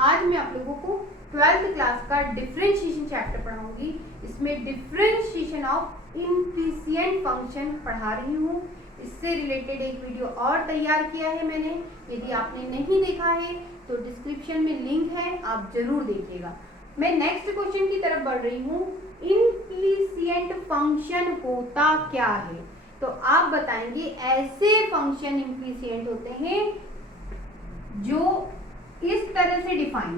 आज मैं आप लोगों को 12th क्लास का डिफरेंशिएशन चैप्टर पढ़ाऊंगी। इसमें डिफरेंशिएशन ऑफ इम्प्लिसिएंट फंक्शन पढ़ा रही हूँ। इससे रिलेटेड एक वीडियो और तैयार किया है मैंने, यदि आपने नहीं देखा है तो डिस्क्रिप्शन में लिंक है, आप जरूर देखिएगा। मैं नेक्स्ट क्वेश्चन की तरफ बढ़ रही हूँ। इम्प्लिसिएंट फंक्शन होता क्या है? तो आप बताएंगे ऐसे फंक्शन इम्प्लिसिएंट होते हैं जो इस तरह से डिफाइन,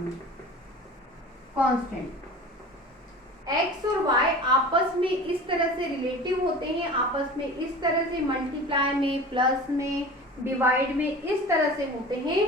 कांस्टेंट x और y आपस में इस तरह से रिलेटिव होते हैं, आपस में इस तरह से मल्टीप्लाई में, प्लस में, डिवाइड में इस तरह से होते हैं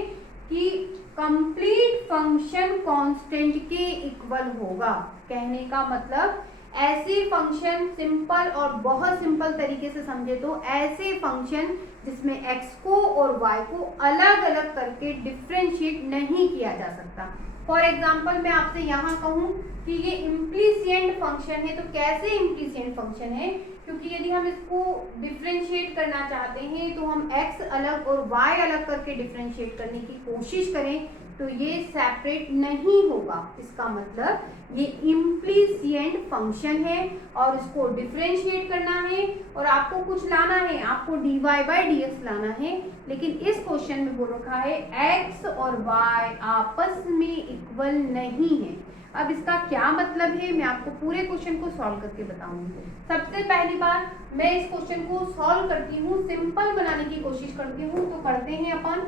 कि कंप्लीट फंक्शन कांस्टेंट के इक्वल होगा। कहने का मतलब ऐसे फंक्शन, सिंपल और बहुत सिंपल तरीके से समझे तो ऐसे फंक्शन जिसमें x को और y को अलग अलग करके डिफरेंशिएट नहीं किया जा सकता। फॉर एग्जाम्पल मैं आपसे यहाँ कहूँ कि ये इम्प्लिसिएंट फंक्शन है, तो कैसे इम्प्लिसिएंट फंक्शन है? क्योंकि यदि हम इसको डिफरेंशिएट करना चाहते हैं तो हम x अलग और y अलग करके डिफरेंशिएट करने की कोशिश करें तो ये सेपरेट नहीं होगा। इसका मतलब ये इम्प्लिसिएंट फंक्शन है और इसको डिफरेंशिएट करना है और आपको कुछ लाना है, आपको dy बाई dx लाना है। लेकिन इस क्वेश्चन में बोल रखा है x और y आपस में इक्वल नहीं है। अब इसका क्या मतलब है मैं आपको पूरे क्वेश्चन को सॉल्व करके बताऊंगी। सबसे पहली बार मैं इस क्वेश्चन को सॉल्व करती हूँ, सिंपल बनाने की कोशिश करती हूँ। तो करते हैं अपन,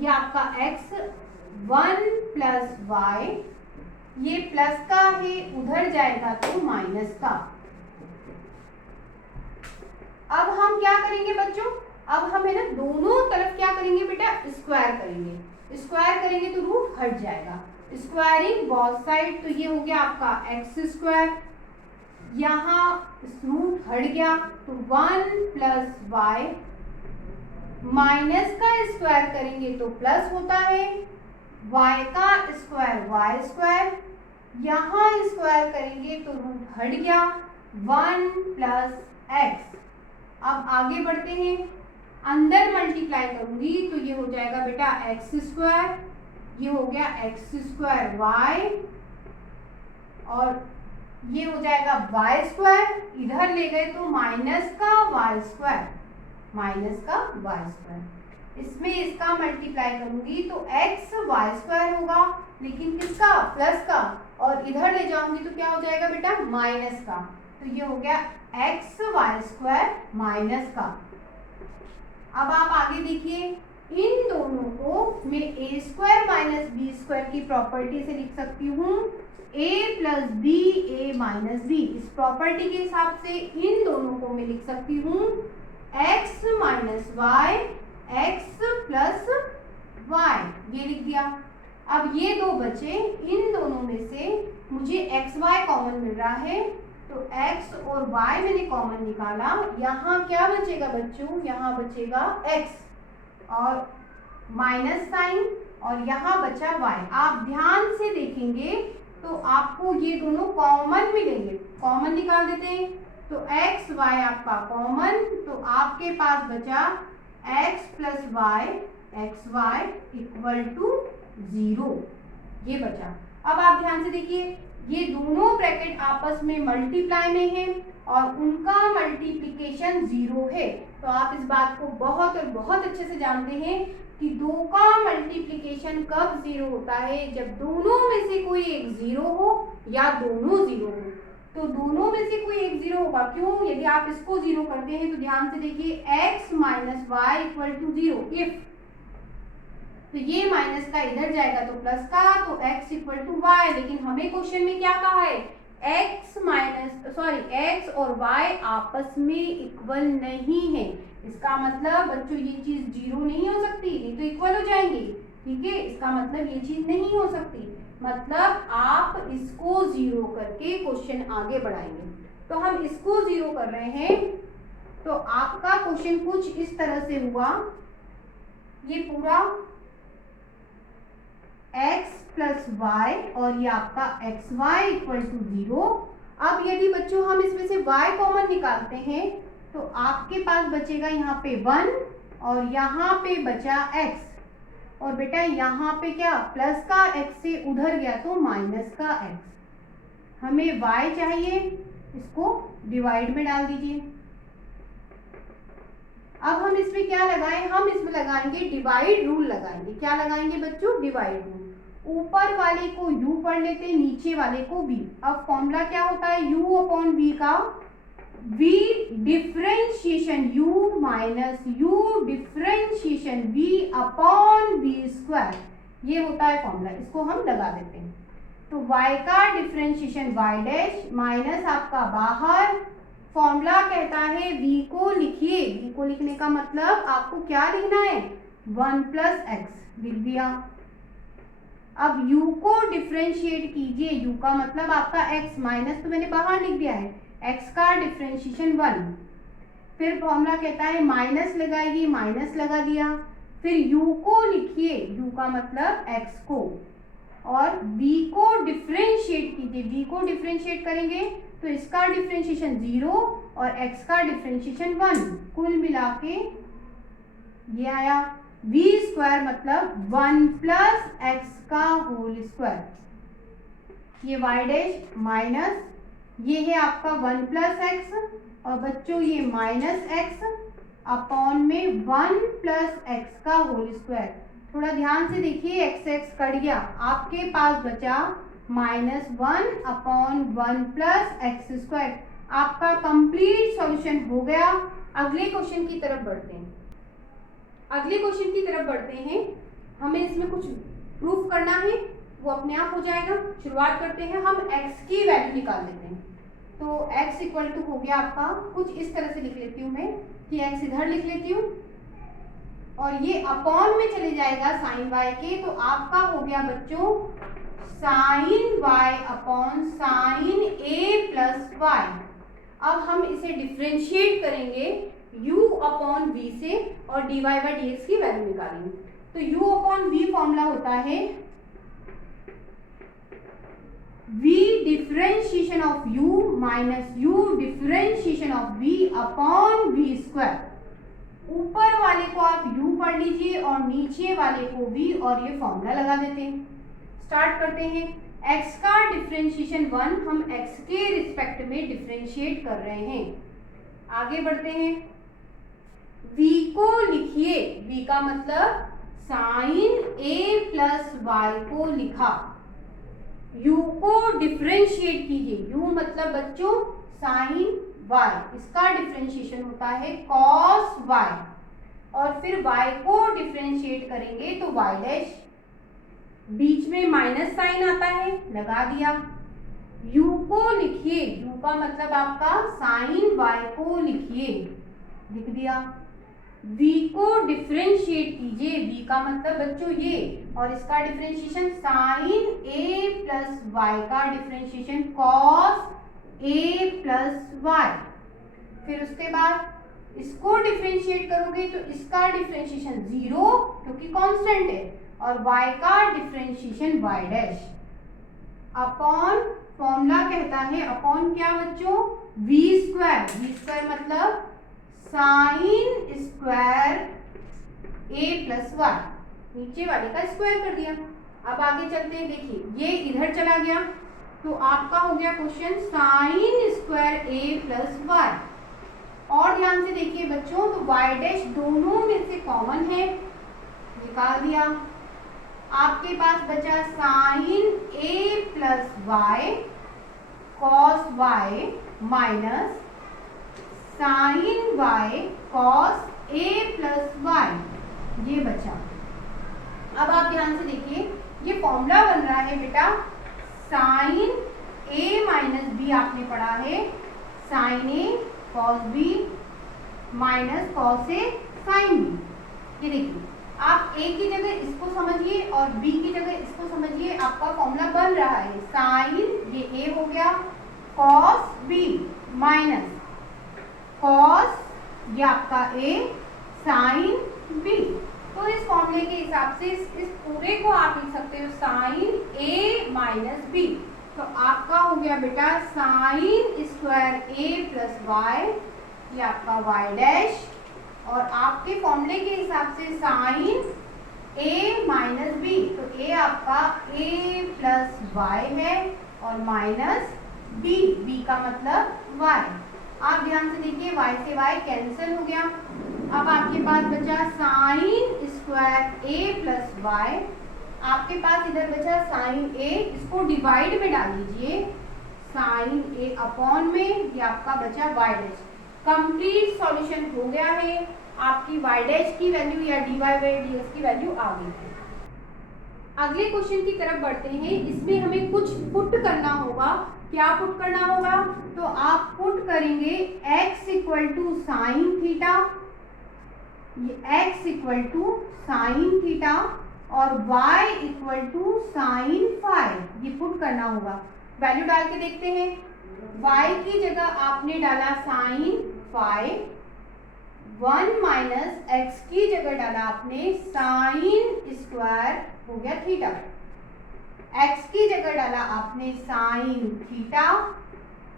ये आपका x 1 प्लस y, ये प्लस का है, उधर जाएगा तो माइनस का। अब हम क्या करेंगे बच्चों? अब हम है ना दोनों तरफ क्या करेंगे बेटा? स्क्वायर करेंगे। स्क्वायर करेंगे तो रूट हट जाएगा। स्क्वायरिंग बोथ साइड, तो ये हो गया आपका एक्स स्क्वायर, यहाँ रूट हट गया तो 1 प्लस वाई, माइनस का स्क्वायर करेंगे तो प्लस होता है, y का स्क्वायर y स्क्वायर, यहाँ स्क्वायर करेंगे तो रूट हट गया 1 प्लस x। अब आगे बढ़ते हैं, अंदर मल्टीप्लाई करूंगी तो ये हो जाएगा बेटा x स्क्वायर, ये हो गया x स्क्वायर y और ये हो जाएगा y स्क्वायर, इधर ले गए तो माइनस का y स्क्वायर, माइनस का y स्क्वायर। इसमें इसका मल्टीप्लाई करूंगी तो x y स्क्वायर होगा, लेकिन किसका? प्लस का, और इधर ले जाऊंगी तो क्या हो जाएगा बेटा? माइनस का। तो ये हो गया x y स्क्वायर माइनस का। अब आप आगे देखिए, इन दोनों को मैं a square minus b square की प्रॉपर्टी से लिख सकती हूँ a plus b a minus b. इस प्रॉपर्टी के हिसाब से इन दोनों को मैं लिख सकती हूँ x minus y x plus y, ये लिख दिया। अब ये दो बचे, इन दोनों में से मुझे x y कॉमन मिल रहा है तो x और y मैंने कॉमन निकाला। यहाँ क्या बचेगा बच्चों? यहाँ बचेगा x और माइनस साइन और यहाँ बचा y। आप ध्यान से देखेंगे तो आपको ये दोनों कॉमन मिलेंगे, कॉमन निकाल देते हैं तो x y आपका कॉमन, तो आपके पास बचा x plus y x y equal to 0, ये बचा। अब आप ध्यान से देखिए, ये दोनों ब्रैकेट आपस में मल्टीप्लाई में है और उनका मल्टीप्लिकेशन 0 है। तो आप इस बात को बहुत और बहुत अच्छे से जानते हैं कि दो का मल्टीप्लिकेशन कब 0 होता है? जब दोनों में से कोई एक 0 हो या दोनों 0 हो। तो दोनों में से कोई एक 0 होगा। क्यों? यदि आप इसको 0 करते हैं तो ध्यान से देखिए x minus y equal to 0, if, तो ये माइनस का इधर जाएगा तो प्लस का, तो x इक्वल टू वाई। लेकिन हमें क्वेश्चन में क्या कहा है? x और y आपस में इक्वल नहीं है। इसका मतलब बच्चों ये चीज 0 नहीं हो सकती, ये तो इक्वल हो जाएंगी, ठीक है? इसका मतलब ये चीज नहीं हो सकती, मतलब आप इसको 0 करके क्वेश्चन आगे बढ़ाएंगे। तो हम इसको 0 कर रहे हैं तो आपका क्वेश्चन कुछ इस तरह से हुआ, ये पूरा x प्लस वाई और ये आपका एक्स वाई इक्वल टू 0। अब यदि बच्चों हम इसमें से y कॉमन निकालते हैं तो आपके पास बचेगा यहाँ पे 1 और यहाँ पे बचा x। और बेटा यहाँ पे क्या प्लस का x से उधर गया तो माइनस का x। हमें y चाहिए, इसको डिवाइड में डाल दीजिए। अब हम इसमें क्या लगाएं, हम इसमें लगाएंगे डिवाइड रूल लगाएंगे। क्या लगाएंगे बच्चों, डिवाइड रूल। ऊपर वाले को u पढ़ लेते, नीचे वाले को v। अब फॉर्मूला क्या होता है u अपॉन v का, v differentiation u minus u differentiation v upon v square, ये होता है फॉर्मूला। इसको हम लगा देते हैं। तो y का डिफरेंशिएशन y डैश माइनस आपका बाहर, फॉर्मूला कहता है v को लिखिए। v को लिखने का मतलब आपको क्या लिखना है, 1 प्लस एक्स लिख दिया। अब u को डिफरेंशिएट कीजिए, u का मतलब आपका x, माइनस तो मैंने बाहर लिख दिया है, x का डिफरेंशिएशन 1। फिर फॉर्मूला कहता है माइनस लगाइए, माइनस लगा दिया। फिर u को लिखिए, u का मतलब x को, और v को डिफरेंशिएट कीजिए। v को डिफरेंशिएट करेंगे तो इसका डिफरेंशिएशन 0 और x का डिफरेंशिएशन 1, कुल मिला के ये आया v स्क्वायर मतलब 1 प्लस एक्स का होल स्क्वायर। ये y डैश माइनस, ये है आपका 1 प्लस एक्स, और बच्चों ये माइनस एक्स अपॉन में 1 प्लस एक्स का होल स्क्वायर। थोड़ा ध्यान से देखिए, एक्स एक्स कट गया, आपके पास बचा minus 1 upon 1 plus x square. आपका कंप्लीट सॉल्यूशन हो गया। अगले क्वेश्चन की तरफ बढ़ते हैं। अगले क्वेश्चन की तरफ बढ़ते हैं। हमें इसमें कुछ प्रूफ करना है, वो अपने आप हो जाएगा। शुरुआत करते हैं, हम x की वैल्यू निकाल लेते हैं। तो x इक्वल टू हो गया आपका, कुछ इस तरह से लिख लेती हूँ मैं कि x इधर लिख लेती हूँ और ये अपॉन में चले जाएगा साइन y के, तो आपका हो गया बच्चों sine y upon sine a plus y। अब हम इसे डिफरेंशिएट करेंगे u अपॉन v से और dy बाई dx की वैल्यू निकालेंगे। तो u अपॉन v फॉर्मूला होता है v differentiation of u minus u differentiation of v upon v square. ऊपर वाले को आप u पढ़ लीजिए और नीचे वाले को v, और ये फॉर्मूला लगा देते हैं। स्टार्ट करते हैं। x का डिफरेंशिएशन 1, हम x के रिस्पेक्ट में डिफरेंशिएट कर रहे हैं। आगे बढ़ते हैं, v को लिखिए, v का मतलब साइन a प्लस y को लिखा। u को डिफरेंशिएट कीजिए, u मतलब बच्चों साइन y, इसका डिफरेंशिएशन होता है कॉस y, और फिर y को डिफरेंशिएट करेंगे तो y डैश, बीच में माइनस साइन आता है, लगा दिया। u को लिखिए, u का मतलब आपका साइन y को लिखिए, लिख दिया। v को डिफरेंशिएट कीजिए, v का मतलब बच्चों ये, और इसका differentiation sine a plus y का differentiation cos a plus y। फिर उसके बाद इसको डिफरेंशिएट करोगे तो इसका डिफरेंशिएशन 0 क्योंकि कांस्टेंट है, और y का differentiation y dash upon, formula कहता है अपॉन क्या बच्चों, v स्क्वायर। v स्क्वायर मतलब sign square a plus y, नीचे वाले का स्क्वायर कर दिया। अब आगे चलते हैं, देखिए ये इधर चला गया तो आपका हो गया question sign square a plus y। और ध्यान से देखिए बच्चों, तो y डैश दोनों में से कॉमन है, निकाल दिया। आपके पास बचा sine a plus y cos y minus sine y cos a plus y, ये बचा। अब आप ध्यान से देखिए, ये फॉर्मूला बन रहा है बेटा साइन a माइनस b, आपने पढ़ा है sine a cos b minus cos a sine b। ये देखिए, आप a की जगह इसको समझिए और b की जगह इसको समझिए, आपका फॉर्मूला बन रहा है साइन, ये a हो गया, कॉस b माइनस कॉस, ये आपका a साइन b। तो इस फॉर्मूले के हिसाब से इस पूरे को आप लिख सकते हो साइन a माइनस b। तो आपका हो गया बेटा sign square a plus y, ये आपका y डैश, और आपके फॉर्मूले के हिसाब से साइन a माइनस बी, तो a आपका a प्लस वाई है और माइनस b, b का मतलब y। आप ध्यान से देखिए y से y कैंसिल हो गया। अब आपके पास बचा sine square a plus y, आपके पास इधर बचा साइन a, इसको डिवाइड में डाल दीजिए, साइन a अपॉन में ये आपका बचा y डैश। कंप्लीट सॉल्यूशन हो गया है, आपकी y डैश की वैल्यू या dy बाई dx की वैल्यू आ गई है। अगले क्वेश्चन की तरफ बढ़ते हैं। इसमें हमें कुछ पुट करना होगा। क्या पुट करना होगा? तो आप पुट करेंगे x equal to sine theta, ये x equal to sine theta और y equal to sine phi, ये पुट करना होगा। वैल्यू डाल के देखते हैं। y की जगह आपने डाला साइन फाई, 1 माइनस एक्स की जगह डाला आपने साइन स्क्वायर, हो गया थीटा। x की जगह डाला आपने sine theta,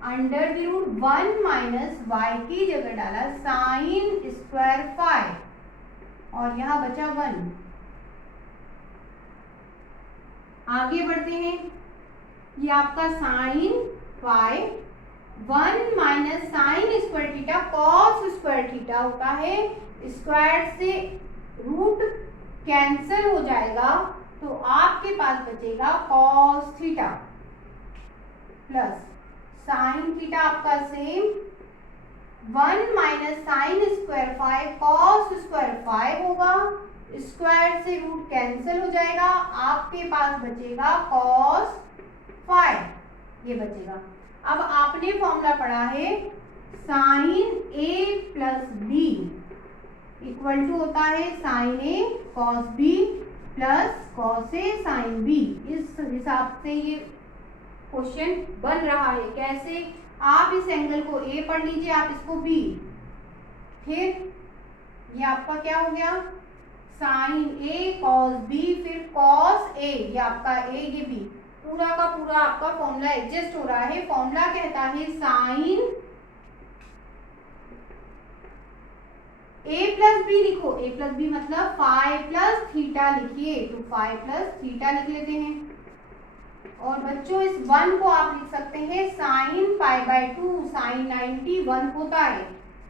under the root 1 minus y की जगह डाला साइन स्क्वायर फाई और यहाँ बचा 1। आगे बढ़ते हैं। ये आपका sine phi, 1 minus sine square theta cos square theta होता है, स्क्वायर से रूट कैंसिल हो जाएगा, तो आपके पास बचेगा cos theta plus sine theta आपका same, 1 minus sine square five cos square five होगा, स्क्वायर से रूट कैंसिल हो जाएगा, आपके पास बचेगा कॉस फाइव, ये बचेगा। अब आपने फॉर्मूला पढ़ा है sine a plus b equal to होता है sine a cos b plus cos a sine b. इस हिसाब से ये क्वेश्चन बन रहा है। कैसे? आप इस एंगल को ए पढ़ लीजिए, आप इसको बी, फिर ये आपका क्या हो गया साइन ए कॉस बी, फिर कॉस ए, ये आपका ए, ये बी, पूरा का पूरा आपका फॉर्मूला एडजस्ट हो रहा है। फॉर्मूला कहता है साइन ए प्लस बी, लिखो ए प्लस बी मतलब फाइव प्लस थीटा लिखिए, तो फाइव प्लस थीटा लिख लेते हैं। और बच्चों इस 1 को आप लिख सकते हैं साइन पाई बाई 2, साइन 90 1 होता है,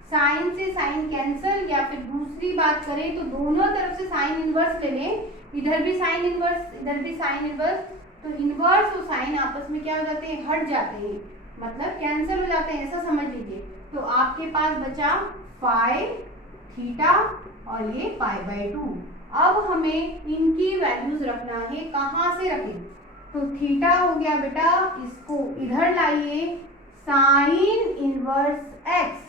साइन से साइन कैंसिल, या फिर दूसरी बात करें तो दोनों तरफ से साइन इनवर्स ले लें, इधर भी साइन इनवर्स इधर भी साइन इनवर्स, तो इनवर्स और साइन आपस में क्या हो जाते हैं, हट जाते हैं, मतलब कैंसिल हो जाते हैं, ऐसा समझ लीजिए। तो आपके पास बचा फाइव थीटा और ये पाई बाई 2। अब हमें इनकी वैल्यूज रखना है, कहाँ से रखें? तो थीटा हो गया बेटा, इसको इधर लाइए साइन इनवर्स एक्स,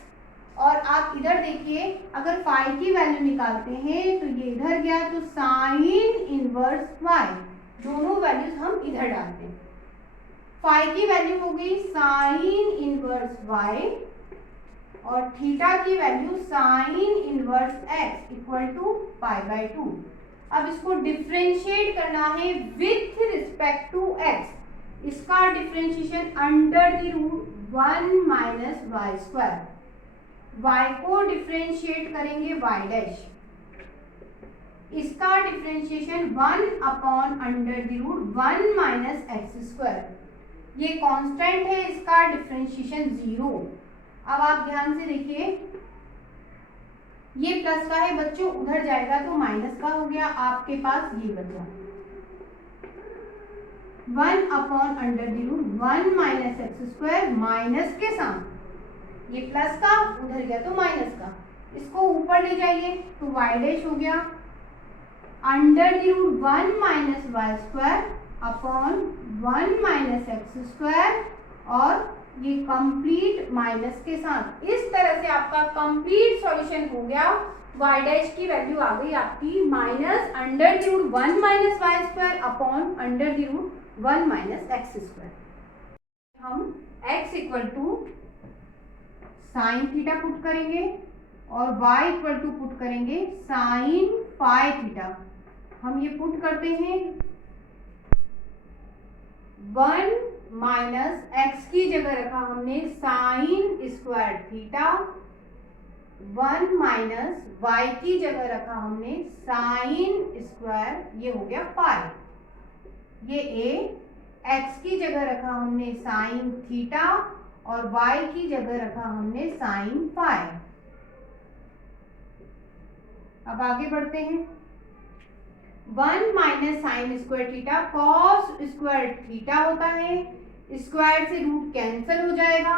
और आप इधर देखिए अगर फाई की वैल्यू निकालते हैं तो ये इधर गया, तो साइन इनवर्स वाई, दोनों वैल्यूज हम इधर डालते हैं। फाई की वैल्यू हो गई साइन इनवर्स वाई और थीटा की value sine inverse x equal to pi by 2। अब इसको डिफरेंशिएट करना है विथ रिस्पेक्ट टू एक्स। इसका differentiation under the root 1 minus y square, y को डिफरेंशिएट करेंगे y डैश, इसका differentiation 1 upon under the root 1 minus x square, ये constant है, इसका डिफरेंशिएशन 0। अब आप ध्यान से देखिए, ये प्लस का है बच्चों, उधर जाएगा तो माइनस का हो गया, आपके पास ये बचा 1 upon under the root 1 minus x square, minus के साथ ये प्लस का, उधर गया तो माइनस का, इसको ऊपर ले जाइए तो y डैश हो गया under the root 1 minus y square upon 1 minus x square, और ये कंप्लीट माइनस के साथ। इस तरह से आपका कंप्लीट सॉल्यूशन हो गया। y डैश की वैल्यू आ गई आपकी minus under the root 1 minus y square upon under the root 1 minus x square. हम x equal to sine theta put करेंगे और y इक्वल टू पुट करेंगे साइन फाई थीटा। हम ये पुट करते हैं 1 माइनस एक्स की जगह रखा हमने sine square theta 1 minus y की जगह रखा हमने साइन स्क्वायर, ये हो गया पाई। ये ए, एक्स की जगह रखा हमने साइन थीटा और वाई की जगह रखा हमने साइन फाई। अब आगे बढ़ते हैं। 1 minus sine square theta cos square theta होता है। स्क्वायर से रूट कैंसिल हो जाएगा,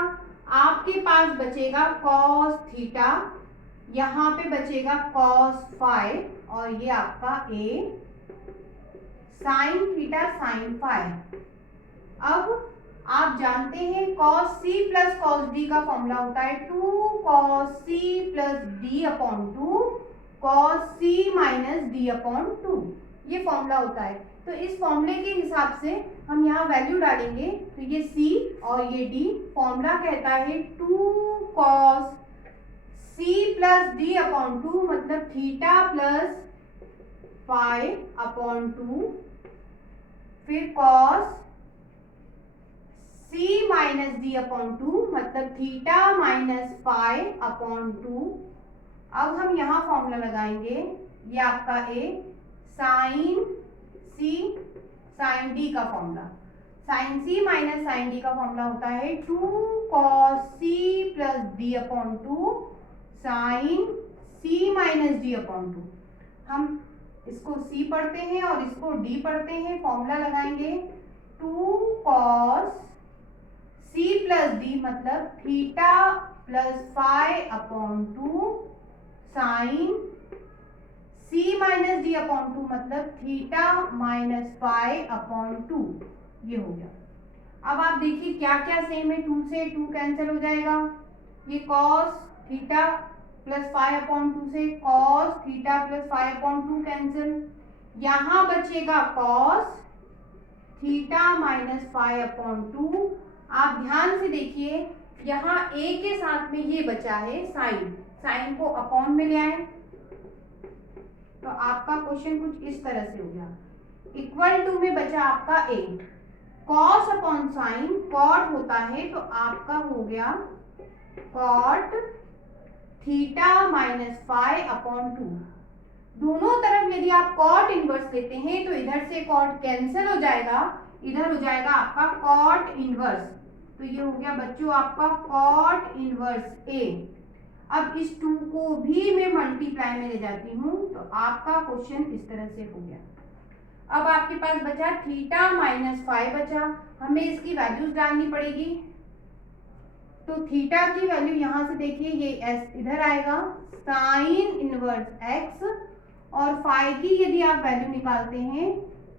आपके पास बचेगा कॉस थीटा, यहाँ पे बचेगा कॉस फाई और ये आपका A sine theta sine phi. अब आप जानते हैं कॉस सी प्लस कॉस डी का फॉर्मूला होता है 2 कॉस सी प्लस डी अपॉन 2 कॉस सी माइनस डी अपॉन 2, ये फॉर्मूला होता है। तो इस फॉर्मूले के हिसाब से हम यहाँ वैल्यू डालेंगे, तो ये सी और ये डी, फॉर्मूला कहता है 2 कॉस सी प्लस डी अपॉन 2 मतलब थीटा प्लस फाई अपॉन 2, फिर कॉस सी माइनस डी अपॉन 2 मतलब थीटा माइनस फाई अपॉन 2। अब हम यहाँ फॉर्मूला लगाएंगे, ये आपका A sine C sine D का formula, sine C minus sine D का फॉर्मूला होता है 2 कॉस सी plus D upon 2 sine C minus D upon 2। हम इसको सी पढ़ते हैं और इसको डी पढ़ते हैं, फॉर्मूला लगाएंगे 2 कॉस सी प्लस डी मतलब theta plus phi upon 2 sine C minus D upon 2 मतलब थीटा माइनस फाई अपॉन 2, ये हो गया। अब आप देखिए क्या क्या सेम है, 2 से 2 कैंसिल हो जाएगा, ये cos theta plus phi upon 2 से cos theta plus phi upon 2 cancel, यहाँ बचेगा cos theta minus phi upon 2। आप ध्यान से देखिए यहाँ ए के साथ में ये बचा है साइन, साइन को अपॉन में ले आए तो आपका क्वेश्चन कुछ इस तरह से हो गया। इक्वल टू में बचा आपका 8, कॉस अपॉन साइन कॉट होता है तो आपका हो गया cot theta minus phi upon 2। दोनों तरफ यदि आप कॉट इनवर्स लेते हैं तो इधर से कॉट कैंसिल हो जाएगा, इधर हो जाएगा आपका कॉट इनवर्स, तो ये हो गया बच्चों आपका कॉट इनवर्स ए। अब इस 2 को भी मैं मल्टीप्लाई में ले जाती हूँ तो आपका क्वेश्चन इस तरह से हो गया। अब आपके पास बचा थीटा माइनस फाई बचा, हमें इसकी वैल्यूज डालनी पड़ेगी। तो थीटा की वैल्यू यहाँ से देखिए ये एस इधर आएगा साइन इनवर्स एक्स, और फाई की यदि आप वैल्यू निकालते हैं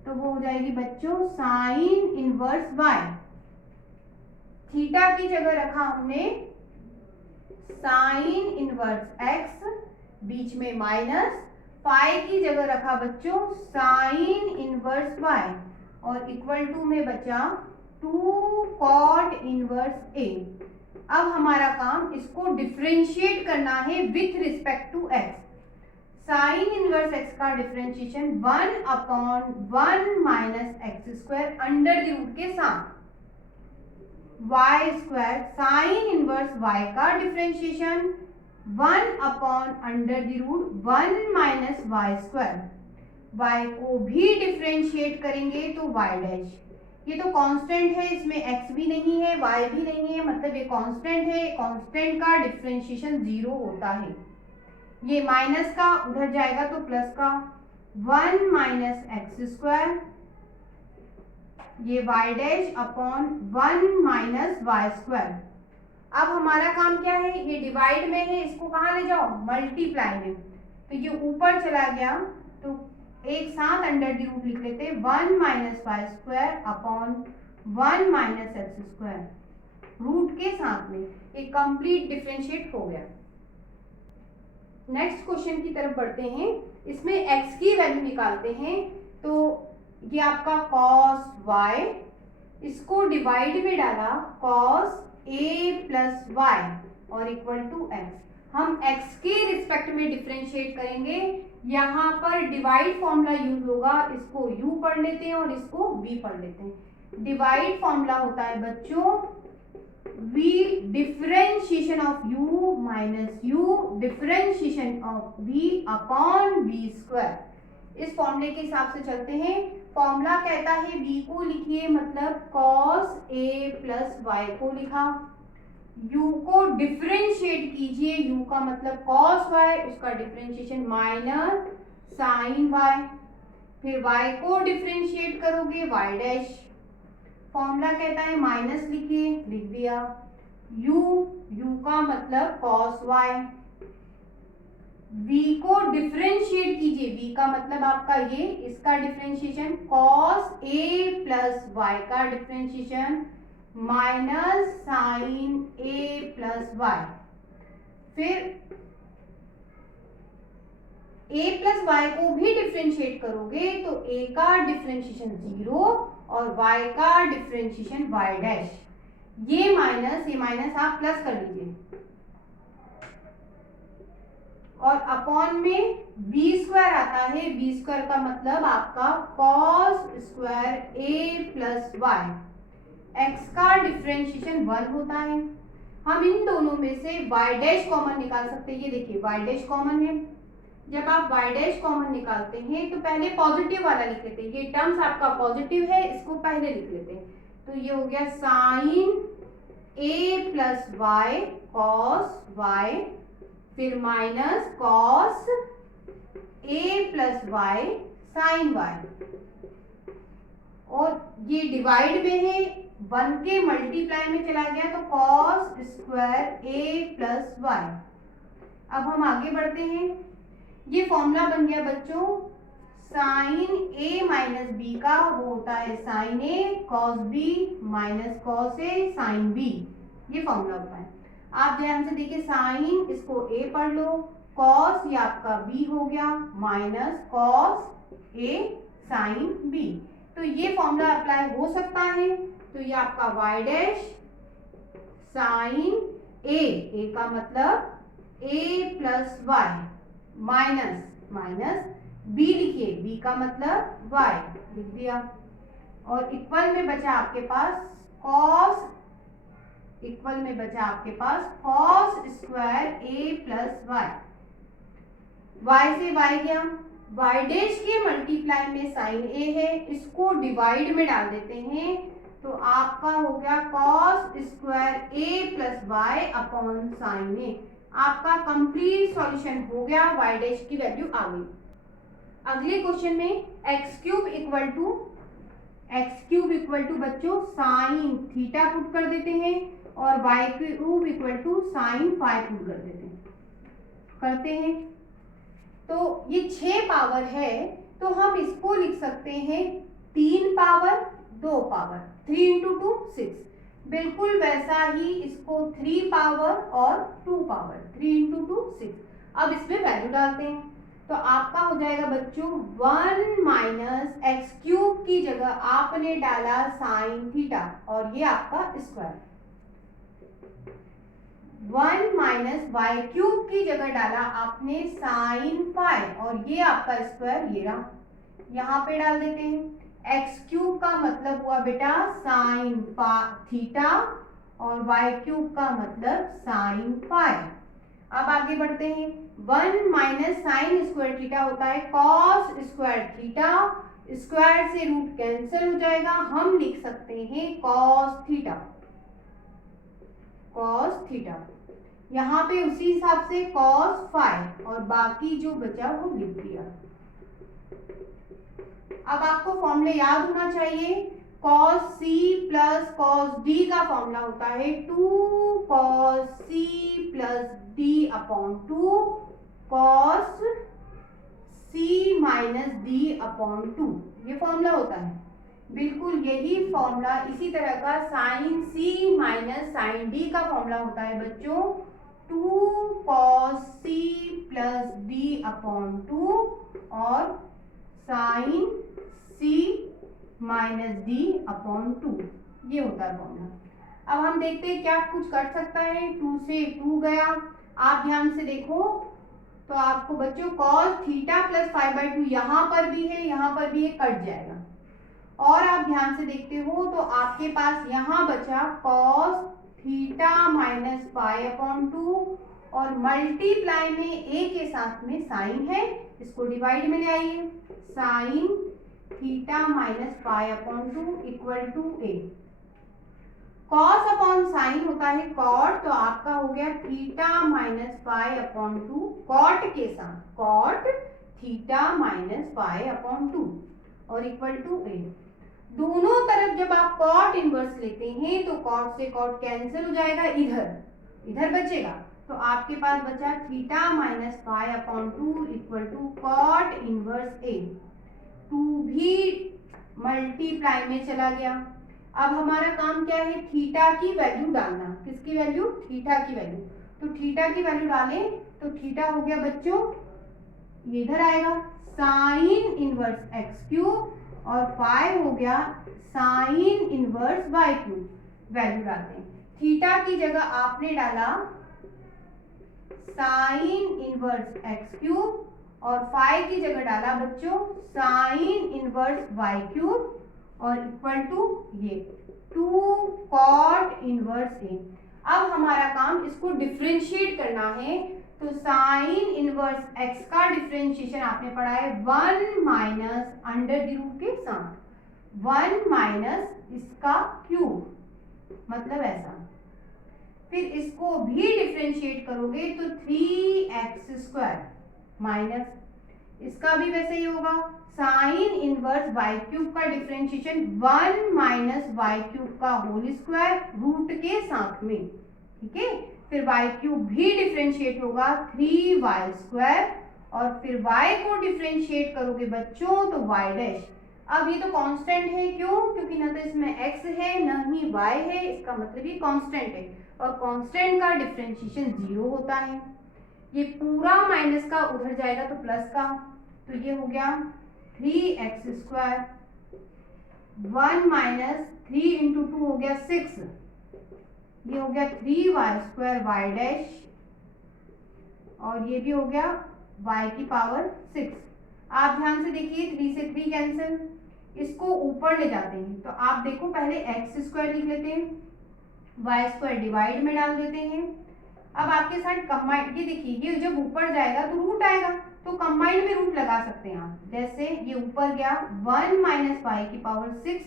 तो वो हो जाएगी बच्चों साइन इनवर्स वाई। थीटा की जगह रखा हमने साइन इनवर्स एक्स, बीच में माइनस, फाई की जगह रखा बच्चों साइन इनवर्स वाई, और इक्वल टू में बचा 2 कॉट इनवर्स ए। अब हमारा काम इसको डिफरेंशिएट करना है with respect to x. Sine inverse x का differentiation 1 upon 1 minus x square under the root के साथ, y square sine inverse y का differentiation 1 upon under the root 1 minus y square. Y को भी डिफरेंशिएट करेंगे तो वाई डैश, ये तो कांस्टेंट है, इसमें एक्स भी नहीं है वाई भी नहीं है, मतलब ये कांस्टेंट है, कांस्टेंट का डिफरेंशिएशन 0 होता है। ये माइनस का उधर जाएगा तो प्लस का 1 माइनस एक्स स्क्वायर, ये y dash upon 1 minus y square. अब हमारा काम क्या है, ये डिवाइड में है, इसको कहाँ ले जाओ मल्टीप्लाई में, तो ये ऊपर चला गया तो एक साथ अंडर द रूट लिख लेते हैं 1 minus y square upon 1 minus x square, root के साथ में एक कंप्लीट डिफरेंशिएट हो गया। नेक्स्ट क्वेश्चन की तरफ बढ़ते हैं, इसमें x की वैल्यू निकालते हैं। तो ये आपका cos y, इसको डिवाइड में डाला cos a प्लस वाई और इक्वल टू x। हम x के रिस्पेक्ट में डिफरेंशिएट करेंगे, यहाँ पर डिवाइड फॉर्मूला यूज होगा, इसको u पढ़ लेते हैं और इसको v पढ़ लेते हैं। डिवाइड फॉर्मूला होता है बच्चों v differentiation of u minus u differentiation of v upon v square. इस फॉर्मूले के हिसाब से चलते हैं। फॉर्मूला कहता है v को लिखिए मतलब cos a प्लस y को लिखा, u को डिफरेंशिएट कीजिए, u का मतलब cos y, उसका डिफरेंशिएशन माइनस साइन y, फिर y को डिफरेंशिएट करोगे y डैश। फॉर्मूला कहता है माइनस लिखिए, लिख दिया, u का मतलब cos y, v को डिफरेंशिएट कीजिए, v का मतलब आपका ये, इसका differentiation cos a plus y का differentiation minus sine a plus y, फिर a प्लस y को भी डिफरेंशिएट करोगे तो a का डिफरेंशिएशन 0 और y का डिफरेंशिएशन y डैश। ये माइनस आप प्लस कर लीजिए और अपॉन में v स्क्वायर आता है, v स्क्वायर का मतलब आपका cos square a plus y, x का डिफरेंशिएशन 1 होता है। हम इन दोनों में से y डैश कॉमन निकाल सकते हैं। ये देखिए y डैश कॉमन है, जब आप y डैश कॉमन निकालते हैं तो पहले पॉजिटिव वाला लिख लेते हैं, ये टर्म्स आपका पॉजिटिव है, इसको पहले लिख लेते हैं। तो ये हो गया sine a plus y cos y, फिर minus cos a plus y sine y, और ये डिवाइड में है, 1 के मल्टीप्लाई में चला गया तो cos square a plus y. अब हम आगे बढ़ते हैं। ये फॉर्मूला बन गया बच्चों साइन a माइनस बी का, वो होता है sine a cos b minus cos a sine b, ये फॉर्मूला होता है। आप ध्यान से देखिए, साइन इसको a पढ़ लो, कॉस ये आपका b हो गया minus cos a sine b, तो ये फॉर्मूला अप्लाई हो सकता है। तो ये आपका y डैश साइन a का मतलब a plus y minus minus b लिखिए, b का मतलब y लिख दिया, और इक्वल में बचा आपके पास cos, इक्वल में बचा आपके पास cos square a plus y, y से y गया, y डैश के मल्टीप्लाई में साइन a है, इसको डिवाइड में डाल देते हैं तो आपका हो गया cos square a plus y upon sine a। आपका कंप्लीट सॉल्यूशन हो गया, y डैश की वैल्यू आ गई। अगले क्वेश्चन में x क्यूब इक्वल टू बच्चों साइन थीटा पुट कर देते हैं और y cube equal to sine phi put कर देते हैं, करते हैं। तो ये 6 पावर है, तो हम इसको लिख सकते हैं 3 पावर 2 पावर, 3 इंटू 2 6, बिल्कुल वैसा ही इसको 3 पावर और 2 पावर, 3 इंटू 2 6। अब इसमें वैल्यू डालते हैं तो आपका हो जाएगा बच्चों 1 माइनस एक्स क्यूब की जगह आपने डाला साइन थीटा और ये आपका स्क्वायर, 1 माइनस वाई क्यूब की जगह डाला आपने साइन फाई और ये आपका स्क्वायर ये रहा, यहाँ पे डाल देते हैं। एक्स क्यूब का मतलब हुआ बेटा साइन थीटा और वाई क्यूब का मतलब साइन फाई। अब आगे बढ़ते हैं, 1 माइनस साइन स्क्वायर थीटा होता है कॉस स्क्वायर थीटा, स्क्वायर से रूट कैंसिल हो जाएगा, हम लिख सकते हैं कॉस थीटा, कॉस थीटा। यहाँ पे उसी हिसाब से कॉस फाई और बाकी जो बचा वो लिख दिया। अब आपको फॉर्मूले याद होना चाहिए, cos c plus cos d का फॉर्मूला होता है 2 cos c plus d upon 2 cos c minus d upon 2, ये फॉर्मूला होता है। बिल्कुल यही फॉर्मूला इसी तरह का sine c minus sine d का फॉर्मूला होता है बच्चों 2 cos c plus d upon 2 और sine c minus D upon 2, ये होता है फॉर्मूला। अब हम देखते हैं क्या कुछ कर सकता है, 2 से 2 गया, आप ध्यान से देखो तो आपको बच्चों cos थीटा प्लस 5/2 यहाँ पर भी है, यहाँ पर भी है, कट जाएगा। और आप ध्यान से देखते हो तो आपके पास यहाँ बचा cos theta minus pi upon 2 और मल्टीप्लाई में ए के साथ में साइन है, इसको डिवाइड में ले आइए, sine theta minus pi upon 2 equal to a. Cos upon sine होता है कॉट, तो आपका हो गया theta minus pi upon 2 cot के साथ, cot theta minus pi upon 2 और इक्वल टू ए। दोनों तरफ जब आप कॉट इनवर्स लेते हैं तो कॉट से कॉट कैंसिल हो जाएगा, इधर बचेगा, तो आपके पास बचा theta minus pi upon 2 equal to cot inverse A. 2 भी मल्टीप्लाई में चला गया। अब हमारा काम क्या है, थीटा की वैल्यू डालना। किसकी वैल्यू, थीटा की वैल्यू। तो थीटा की वैल्यू डालें तो थीटा हो गया बच्चों, ये इधर आएगा साइन इनवर्स एक्स क्यूब और फाई हो गया sine inverse Y cube. Value डालते हैं, थीटा की जगह आपने डाला साइन इनवर्स एक्स क्यूब और फाई की जगह डाला बच्चों साइन इनवर्स वाई क्यूब और इक्वल टू ये 2 कॉट इनवर्स ए। अब हमारा काम इसको डिफरेंशिएट करना है, तो साइन इनवर्स एक्स का डिफरेंशिएशन आपने पढ़ा है 1 माइनस अंडर द रूट के साथ, 1 माइनस इसका क्यूब, मतलब ऐसा। फिर इसको भी डिफरेंशिएट करोगे तो 3x² माइनस इसका भी वैसे ही होगा, साइन इनवर्स वाई क्यूब का डिफरेंशिएशन 1 माइनस वाई क्यूब का होल स्क्वायर रूट के साथ में, ठीक है। फिर वाई क्यूब भी डिफरेंशिएट होगा 3y² और फिर y को डिफरेंशिएट करोगे बच्चों तो y'। अब ये तो कांस्टेंट है, क्यों, क्योंकि ना तो इसमें x है ना ही y है, इसका मतलब ये कांस्टेंट है और कांस्टेंट का डिफरेंशिएशन 0 होता है। ये पूरा माइनस का उधर जाएगा तो प्लस का, तो ये हो गया 3x², 1 माइनस 3 इंटू 2 हो गया 6, ये हो गया 3y² y' और ये भी हो गया y की पावर 6। आप ध्यान से देखिए, 3 से 3 कैंसिल, इसको ऊपर ले जाते हैं तो आप देखो पहले x² लिख लेते हैं, y² डिवाइड में डाल देते हैं। अब आपके साथ कंबाइंड, ये देखिए ये जब ऊपर जाएगा तो रूट आएगा, तो कंबाइंड में रूट लगा सकते हैं आप। जैसे ये ऊपर गया 1 माइनस वाई की पावर 6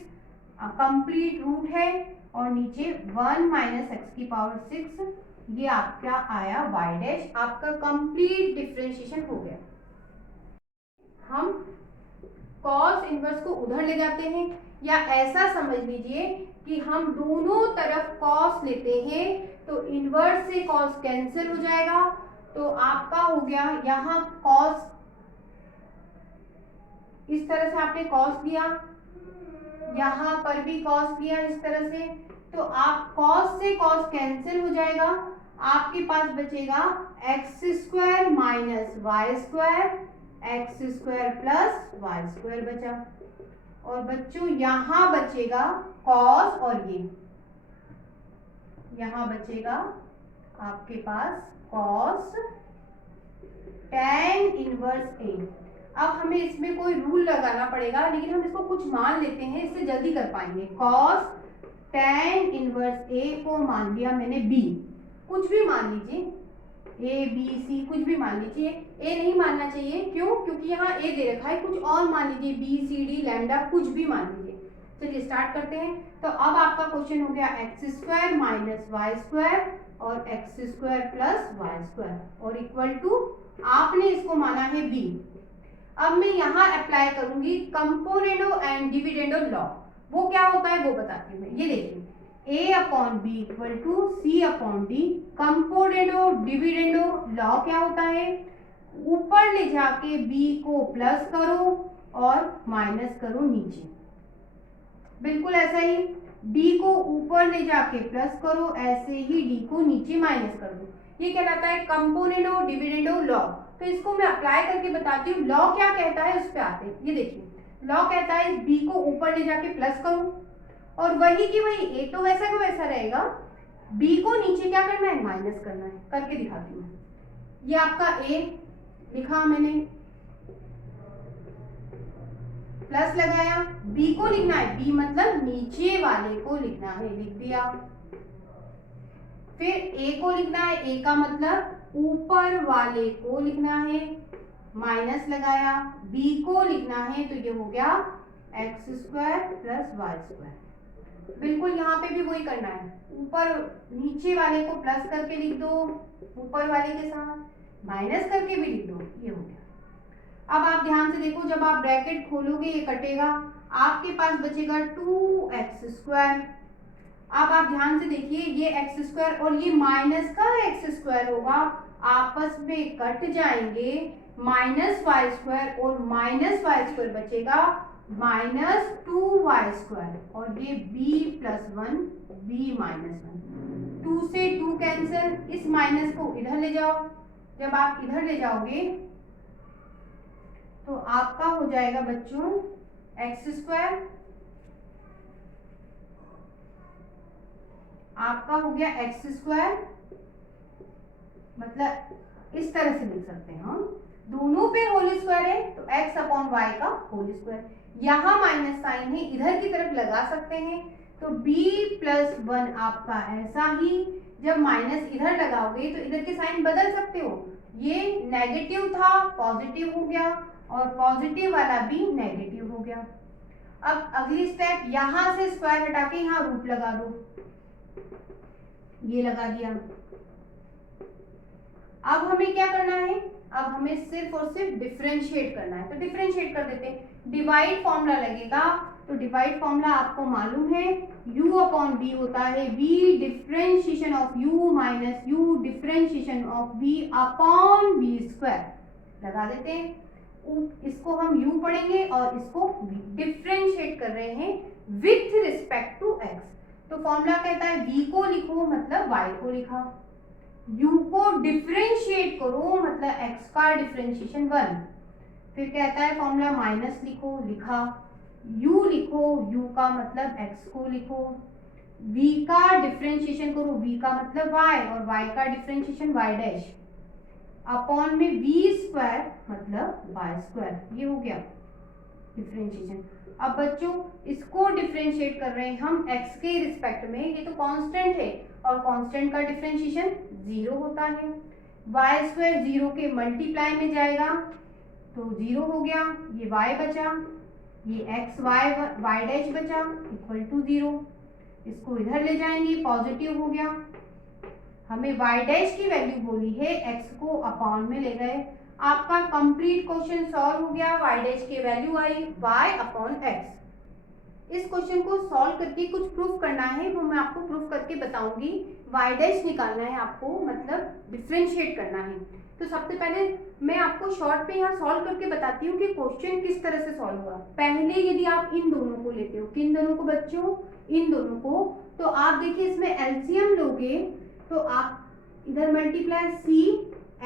कंप्लीट रूट है और नीचे 1 माइनस एक्स की पावर 6, ये आपका आया y', आपका कंप्लीट डिफरेंशिएशन हो गया। हम कॉस इनवर्स को उधर ले जाते हैं, या ऐसा समझ लीजिए कि हम दोनों तरफ कॉस लेते हैं तो इनवर्स से कॉस कैंसिल हो जाएगा, तो आपका हो गया यहाँ कॉस, इस तरह से आपने कॉस लिया, यहाँ पर भी कॉस लिया इस तरह से, तो आप कॉस से कॉस कैंसिल हो जाएगा, आपके पास बचेगा x² minus y² x² plus y² बचा, और बच्चों यहाँ बचेगा कॉस और ये यहाँ बचेगा आपके पास कॉस tan इनवर्स ए। अब हमें इसमें कोई रूल लगाना पड़ेगा, लेकिन हम इसको कुछ मान लेते हैं, इससे जल्दी कर पाएंगे। कॉस tan इनवर्स ए को मान लिया मैंने b, कुछ भी मान लीजिए, a b c कुछ भी मान लीजिए, a नहीं मानना चाहिए, क्यों, क्योंकि यहाँ a दे रखा है, कुछ और मान लीजिए b c d लैम्डा कुछ भी मान लीजिए। चलिए स्टार्ट करते हैं। तो अब आपका क्वेश्चन हो गया x² माइनस y² और x² प्लस y² और इक्वल टू, आपने इसको माना है b। अब मैं यहाँ अप्लाई करूंगी कंपोनेंडो एंड डिविडेंडो लॉ। वो क्या होता है वो बताती हूँ। ये देखिए a upon B equal to C upon D. Componendo dividendo law क्या होता है, ऊपर ले जाके b को प्लस करो और माइनस करो नीचे, बिल्कुल ऐसा ही d को ऊपर ले जाके प्लस करो, ऐसे ही d को नीचे माइनस कर दो। ये कहलाता है कंपोनेंडो डिविडेंडो लॉ। तो इसको मैं अप्लाई करके बताती हूँ। लॉ क्या कहता है उस पर आते हैं। ये देखिए लॉ कहता है b को ऊपर ले जाके प्लस करो, और वही की वही a तो वैसा का वैसा रहेगा, b को नीचे क्या करना है, माइनस करना है। करके दिखाती हूँ। ये आपका a लिखा मैंने, प्लस लगाया, b को लिखना है, b मतलब नीचे वाले को लिखना है, लिख दिया। फिर a को लिखना है, a का मतलब ऊपर वाले को लिखना है, माइनस लगाया, b को लिखना है तो ये हो गया X square plus Y square. बिल्कुल यहाँ पे भी वही करना है, ऊपर नीचे वाले को प्लस करके लिख दो, ऊपर वाले के साथ माइनस करके भी लिख दो, ये हो गया। अब आप ध्यान से देखो, जब आप ब्रैकेट खोलोगे ये कटेगा, आपके पास बचेगा 2x स्क्वायर। अब आप ध्यान से देखिए, ये एक्स स्क्वायर और ये माइनस का एक्स स्क्वायर होगा, आपस में कट जाएंगे, माइनस वाई स्क्वायर और माइनस वाई स्क्वायर बचेगा माइनस 2y स्क्वायर, और ये b प्लस 1 b माइनस 1, 2 से 2 कैंसिल, इस माइनस को इधर ले जाओ, जब आप इधर ले जाओगे तो आपका हो जाएगा बच्चों एक्स स्क्वायर, आपका हो गया एक्स स्क्वायर, मतलब इस तरह से लिख सकते हैं हम, दोनों पे होल स्क्वायर है तो x अपॉन वाई का होल स्क्वायर, यहाँ माइनस साइन है इधर की तरफ लगा सकते हैं, तो b प्लस 1 आपका ऐसा ही, जब माइनस इधर लगाओगे तो इधर के साइन बदल सकते हो, ये नेगेटिव था पॉजिटिव हो गया और पॉजिटिव वाला भी नेगेटिव हो गया। अब अगली स्टेप, यहां से स्क्वायर हटा के यहाँ रूट लगा दो, ये लगा दिया। अब हमें क्या करना है, अब हमें सिर्फ और सिर्फ डिफरेंशिएट करना है, तो डिफरेंशिएट कर देते हैं। डिवाइड फॉर्मूला लगेगा, तो डिवाइड फॉर्मूला आपको मालूम है u अपॉन b होता है v differentiation of u minus u differentiation of v upon v square लगा देते हैं। इसको हम u पढ़ेंगे और इसको v, डिफरेंशिएट कर रहे हैं विथ रिस्पेक्ट टू x, तो फॉर्मूला कहता है v को लिखो मतलब y को लिखा, u को डिफरेंशिएट करो मतलब x का डिफरेंशिएशन 1, फिर कहता है फॉर्मूला माइनस लिखो, लिखा, u लिखो, u का मतलब x को लिखो, v का डिफरेंशिएशन करो, v का मतलब y और y का डिफरेंशिएशन y डैश, अपॉन में v स्क्वायर मतलब y स्क्वायर, ये हो गया डिफरेंशिएशन। अब बच्चों इसको डिफरेंशिएट कर रहे हैं हम x के रिस्पेक्ट में, ये तो कांस्टेंट है और कांस्टेंट का डिफरेंशिएशन 0 होता है, y स्क्वायर 0 के मल्टीप्लाई में जाएगा तो 0 हो गया, ये y बचा, ये x y डैश बचा इक्वल टू 0, इसको इधर ले जाएंगे पॉजिटिव हो गया, हमें y डैश की वैल्यू बोली है, x को अपॉन में ले गए, आपका कंप्लीट क्वेश्चन सॉल्व हो गया, y डैश की वैल्यू आई y अपॉन x। इस क्वेश्चन को सॉल्व करके कुछ प्रूफ करना है, वो मैं आपको प्रूफ करके बताऊंगी। y डैश निकालना है आपको, मतलब डिफरेंशिएट करना है। तो सबसे पहले मैं आपको शॉर्ट पे यहाँ सॉल्व करके बताती हूँ कि क्वेश्चन किस तरह से सॉल्व हुआ। पहले यदि आप इन दोनों को लेते हो, किन दोनों को बच्चों, इन दोनों को, तो आप देखिए इसमें एलसीएम लोगे तो आप इधर मल्टीप्लाई c,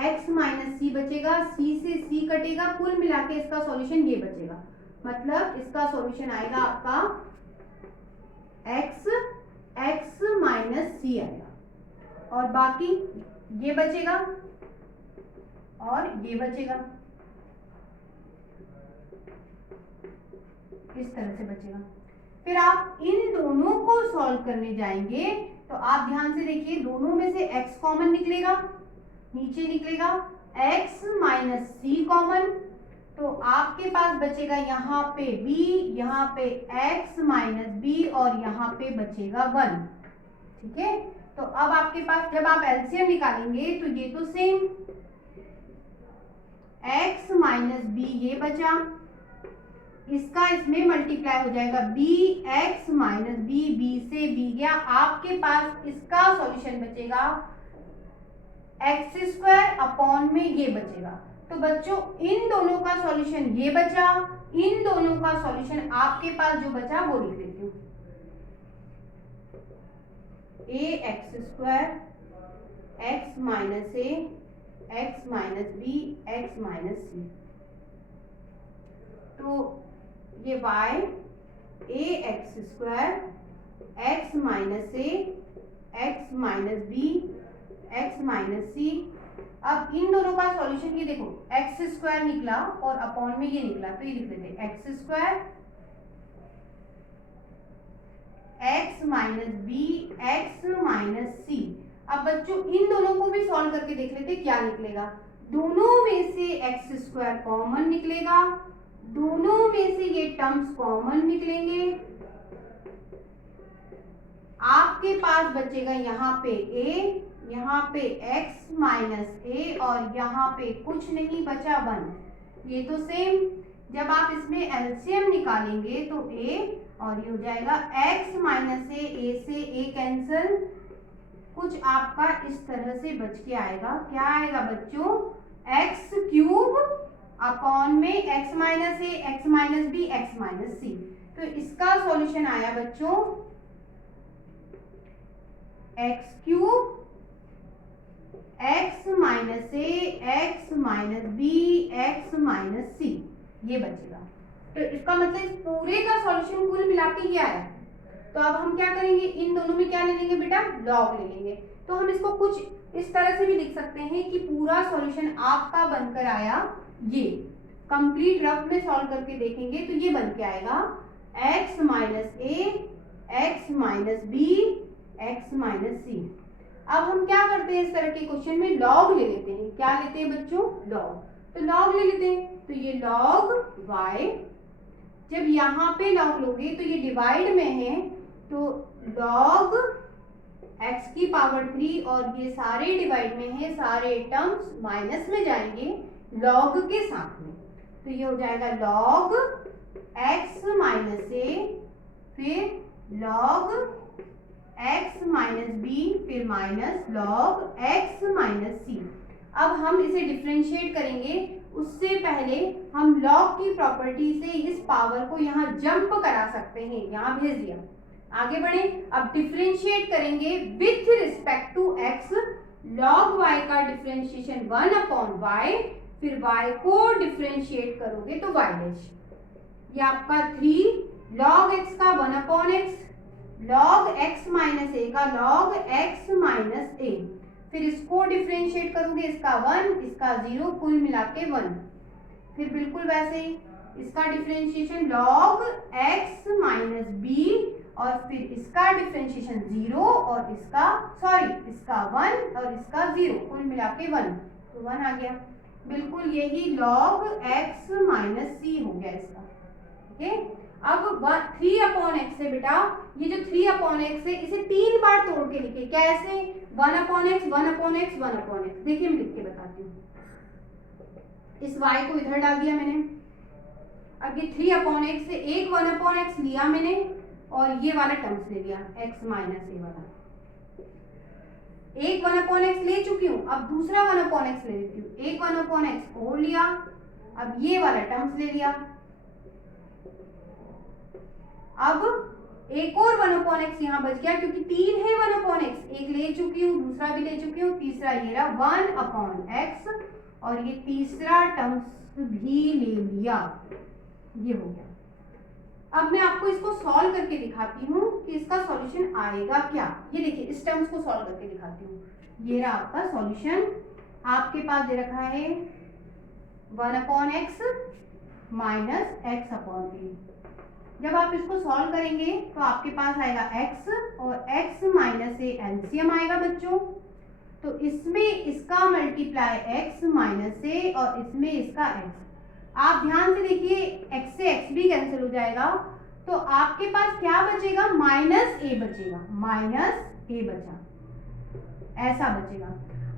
x माइनस सी बचेगा, c से c कटेगा, कुल मिला के इसका सॉल्यूशन ये बचेगा, मतलब इसका सॉल्यूशन आएगा आपका x माइनस सी आएगा, और बाकी ये बचेगा और ये बचेगा, इस तरह से बचेगा। फिर आप इन दोनों को सॉल्व करने जाएंगे तो आप ध्यान से देखिए, दोनों में से x कॉमन निकलेगा, नीचे निकलेगा x माइनस सी कॉमन, तो आपके पास बचेगा यहाँ पे b, यहाँ पे x माइनस बी और यहाँ पे बचेगा 1, ठीक है। तो अब आपके पास जब आप एलसीएम निकालेंगे तो ये तो सेम, x माइनस बी ये बचा, इसका इसमें मल्टीप्लाई हो जाएगा b, x minus B, b से b गया, आपके पास इसका सॉल्यूशन बचेगा एक्स स्क्वायर अपॉन में ये बचेगा। तो बच्चों इन दोनों का सॉल्यूशन ये बचा, इन दोनों का सॉल्यूशन आपके पास जो बचा वो लिख देती हूँ, a x square x minus a x minus b x minus c, तो ये y a x square x minus a x minus b x minus c. अब इन दोनों का सॉल्यूशन ये देखो, एक्स स्क्वायर निकला और अपॉन में ये निकला, तो ये लिख देते x square x minus b x minus c. अब बच्चों इन दोनों को भी सॉल्व करके देख लेते क्या निकलेगा। दोनों में से एक्स स्क्वायर कॉमन निकलेगा, दोनों में से ये टर्म्स कॉमन निकलेंगे, आपके पास बचेगा यहाँ पे a, यहाँ पे x माइनस ए और यहाँ पे कुछ नहीं बचा 1। ये तो सेम, जब आप इसमें एलसीएम निकालेंगे तो a और ये हो जाएगा x माइनस ए से a कैंसिल, कुछ आपका इस तरह से बच के आएगा। क्या आएगा बच्चों, एक्स क्यूब अपॉन में x minus a, x minus b, x minus c. तो इसका सॉल्यूशन आया बच्चों x cube x minus a, x minus b, x minus c, ये बचेगा। तो इसका मतलब इस पूरे का सॉल्यूशन कुल मिला के ये आया। तो अब हम क्या करेंगे, इन दोनों में क्या ले लेंगे बेटा, लॉग ले लेंगे। तो हम इसको कुछ इस तरह से भी लिख सकते हैं कि पूरा सॉल्यूशन आपका बनकर आया ये। कंप्लीट रफ में सॉल्व करके देखेंगे तो ये बन के आएगा x minus a, x minus b, x minus c. अब हम क्या करते हैं, इस तरह के क्वेश्चन में लॉग ले लेते हैं। क्या लेते हैं बच्चों, लॉग। तो लॉग ले लेते हैं, तो ये लॉग y, जब यहाँ पे लॉग लोगे तो ये डिवाइड में है, तो लॉग x की पावर 3 और ये सारे डिवाइड में है, सारे टर्म्स माइनस में जाएंगे लॉग के साथ में। तो ये हो जाएगा लॉग x माइनस ए, फिर लॉग x माइनस बी, फिर minus log x minus c. अब हम इसे डिफरेंशिएट करेंगे, उससे पहले हम लॉग की प्रॉपर्टी से इस पावर को यहाँ जंप करा सकते हैं, यहाँ भेज दिया। आगे बढ़े, अब डिफरेंशिएट करेंगे with respect to x। Log y का डिफरेंशिएशन 1 अपॉन y, फिर y को डिफरेंशिएट करोगे तो y डैश, ये आपका 3 लॉग x का 1 upon x, log x minus a का लॉग x माइनस ए, फिर इसको डिफरेंशिएट करोगे, इसका 1, इसका 0, कुल मिला के 1। फिर बिल्कुल वैसे ही इसका differentiation log x minus B, और फिर इसका डिफरेंशिएशन 0 और इसका इसका 1 और इसका 0, कुल मिला के 1, तो 1 आ गया। बिल्कुल यही लॉग x माइनस सी हो गया इसका। ठीक है, अब 3 अपॉन एक्स है बेटा, ये जो 3 अपॉन एक्स है इसे 3 बार तोड़ के लिखे। कैसे, 1 upon x, 1 upon x, 1 upon x. देखिए मैं लिख के बताती हूँ। इस y को इधर डाल दिया मैंने, अब ये 3 अपॉन एक्स से एक 1 अपॉन एक्स लिया मैंने और ये वाला टर्म्स ले लिया x माइनस ए वाला। एक 1 अपॉन एक्स ले चुकी हूँ, अब दूसरा 1 अपॉन एक्स ले लेती हूँ। एक 1 अपॉन एक्स और लिया, अब ये वाला टर्म्स ले लिया। अब एक और 1 अपॉन एक्स यहाँ बच गया, क्योंकि 3 है 1 अपॉन एक्स, एक ले चुकी हूँ, दूसरा भी ले चुकी हूँ, तीसरा ये रहा 1 अपॉन एक्स, और ये तीसरा टर्म्स भी ले लिया। ये हो गया। अब मैं आपको इसको सॉल्व करके दिखाती हूँ कि इसका सॉल्यूशन आएगा क्या। ये देखिए, इस टर्म्स को सॉल्व करके दिखाती हूँ। ये रहा आपका सॉल्यूशन, आपके पास दे रखा है 1 upon x minus x upon a. जब आप इसको सॉल्व करेंगे तो आपके पास आएगा x और x माइनस ए एलसीएम आएगा बच्चों। तो इसमें इसका मल्टीप्लाई x माइनस ए और इसमें इसका x। आप ध्यान से देखिए, x से x भी कैंसिल हो जाएगा, तो आपके पास क्या बचेगा, माइनस ए बचेगा, माइनस ए बचा, ऐसा बचेगा।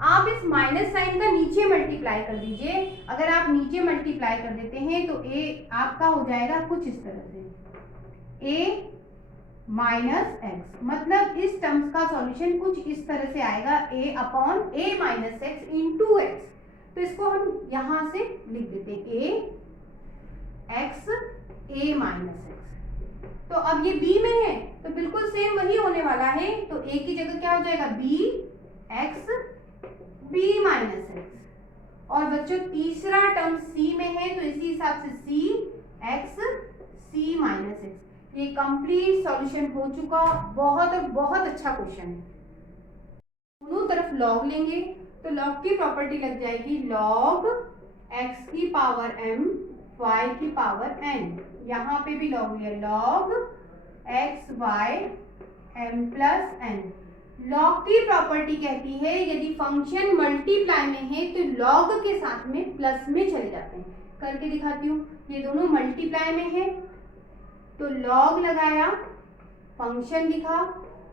आप इस माइनस साइन का नीचे मल्टीप्लाई कर दीजिए। अगर आप नीचे मल्टीप्लाई कर देते हैं तो a आपका हो जाएगा कुछ इस तरह से, a माइनस एक्स, मतलब इस टर्म्स का सॉल्यूशन कुछ इस तरह से आएगा, a upon a minus x into x. तो इसको हम यहां से लिख देते हैं a x a minus x. तो अब ये b में है तो बिल्कुल सेम वही होने वाला है, तो a की जगह क्या हो जाएगा, b x b minus x. और बच्चों तीसरा टर्म c में है तो इसी हिसाब से c x c minus x. ये कंप्लीट सॉल्यूशन हो चुका। बहुत अच्छा क्वेश्चन है। दोनों तरफ लॉग लेंगे तो लॉग की प्रॉपर्टी लग जाएगी, लॉग x की पावर m y की पावर n। यहाँ पे भी लॉग लिया, log x y m plus n। Log की प्रॉपर्टी कहती है यदि फंक्शन मल्टीप्लाई में है तो लॉग के साथ में प्लस में चले जाते हैं। करके दिखाती हूँ, ये दोनों मल्टीप्लाई में है तो लॉग लगाया, फंक्शन लिखा,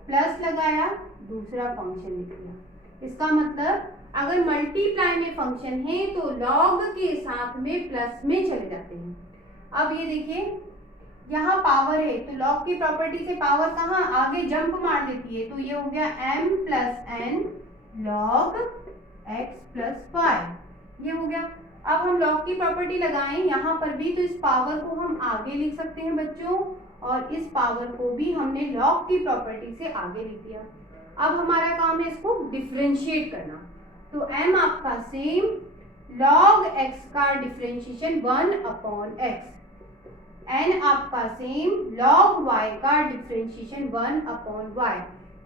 प्लस लगाया, दूसरा फंक्शन लिख दिया। इसका मतलब अगर मल्टीप्लाई में फंक्शन है तो लॉग के साथ में प्लस में चले जाते हैं। अब ये देखिए यहाँ पावर है तो लॉग की प्रॉपर्टी से पावर कहाँ आगे जंप मार देती है, तो ये हो गया m plus N log x plus Y, ये हो गया। अब हम लॉग की प्रॉपर्टी लगाएं यहाँ पर भी तो इस पावर को हम आगे लिख सकते हैं बच्चों, और इस पावर को भी हमने लॉग की प्रॉपर्टी से आगे लिख दिया। अब हमारा काम है इसको डिफरेंशिएट करना, तो m आपका सेम, लॉग x का डिफरेंशिएशन 1/x, n आपका सेम, log y का डिफरेंशिएशन 1/y,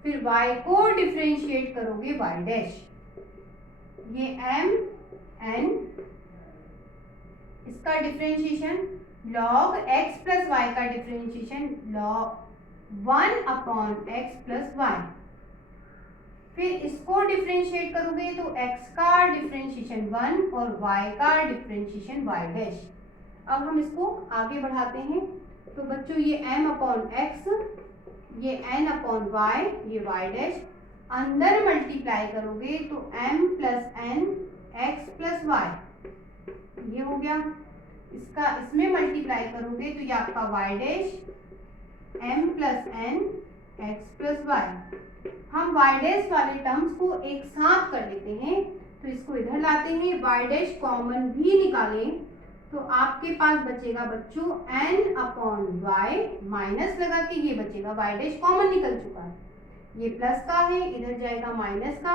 फिर y को डिफरेंशिएट करोगे y डैश, ये m n, इसका differentiation log x plus y का differentiation log 1/x plus y, फिर इसको डिफरेंशिएट करोगे तो x का डिफरेंशिएशन 1 और y का डिफरेंशिएशन y डैश। अब हम इसको आगे बढ़ाते हैं, तो बच्चों ये m/x, ये n/y, ये y डैश, अंदर मल्टीप्लाई करोगे तो m plus n x plus y, ये हो गया। इसका इसमें मल्टीप्लाई करोगे तो ये आपका y dash m plus n x plus y। हम y डैश वाले टर्म्स को एक साथ कर लेते हैं, तो इसको इधर लाते हैं, y डैश कॉमन भी निकालें तो आपके पास बचेगा बच्चों n/y, माइनस लगा के ये बचेगा, y डैश कॉमन निकल चुका है, ये प्लस का है, इधर जाएगा माइनस का,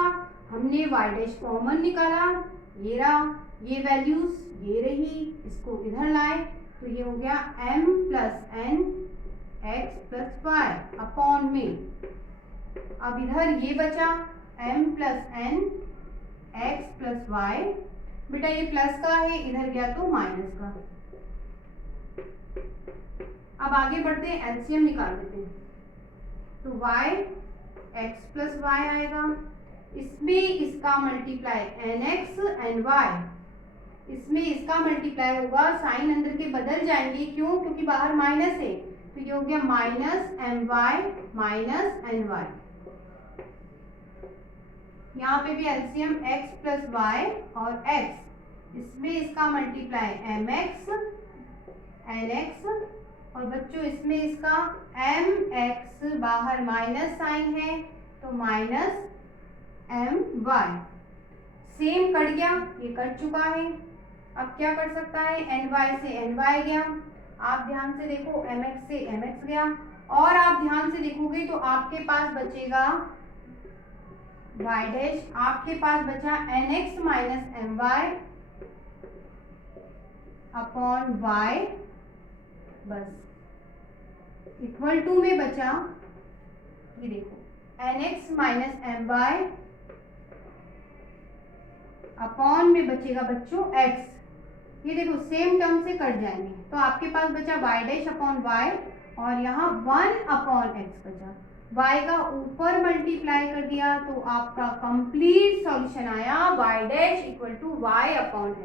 हमने y डैश कॉमन निकाला, ये रहा, ये वैल्यूज ये रही, इसको इधर लाए तो ये हो गया m plus n x plus y upon में, अब इधर ये बचा m plus n x plus y, बेटा ये प्लस का है, इधर गया तो माइनस का। अब आगे बढ़ते हैं, एलसीएम निकाल देते हैं, तो y x प्लस y आएगा, इसमें इसका मल्टीप्लाई nx ny, इसमें इसका मल्टीप्लाई होगा, साइन अंदर के बदल जाएंगे, क्यों, क्योंकि बाहर माइनस है, तो ये हो गया माइनस my माइनस ny, यहाँ पे भी एलसीएम x प्लस y और x, इसमें इसका मल्टीप्लाई mx nx, और बच्चों इसमें इसका mx, बाहर माइनस साइन है तो माइनस my, सेम कट गया, ये कट चुका है। अब क्या कर सकता है, ny से ny गया, आप ध्यान से देखो, mx से mx गया, और आप ध्यान से देखोगे तो आपके पास बचेगा y डैश, आपके पास बचा nx minus my upon y, बस इक्वल टू में बचा, ये देखो nx माइनस my अपॉन में बचेगा बच्चों x, ये देखो सेम टर्म से कट जाएंगे, तो आपके पास बचा y डैश अपॉन y, और यहाँ 1/x बचा, y का ऊपर मल्टीप्लाई कर दिया तो आपका कंप्लीट सॉल्यूशन आया y dash equal to y upon x।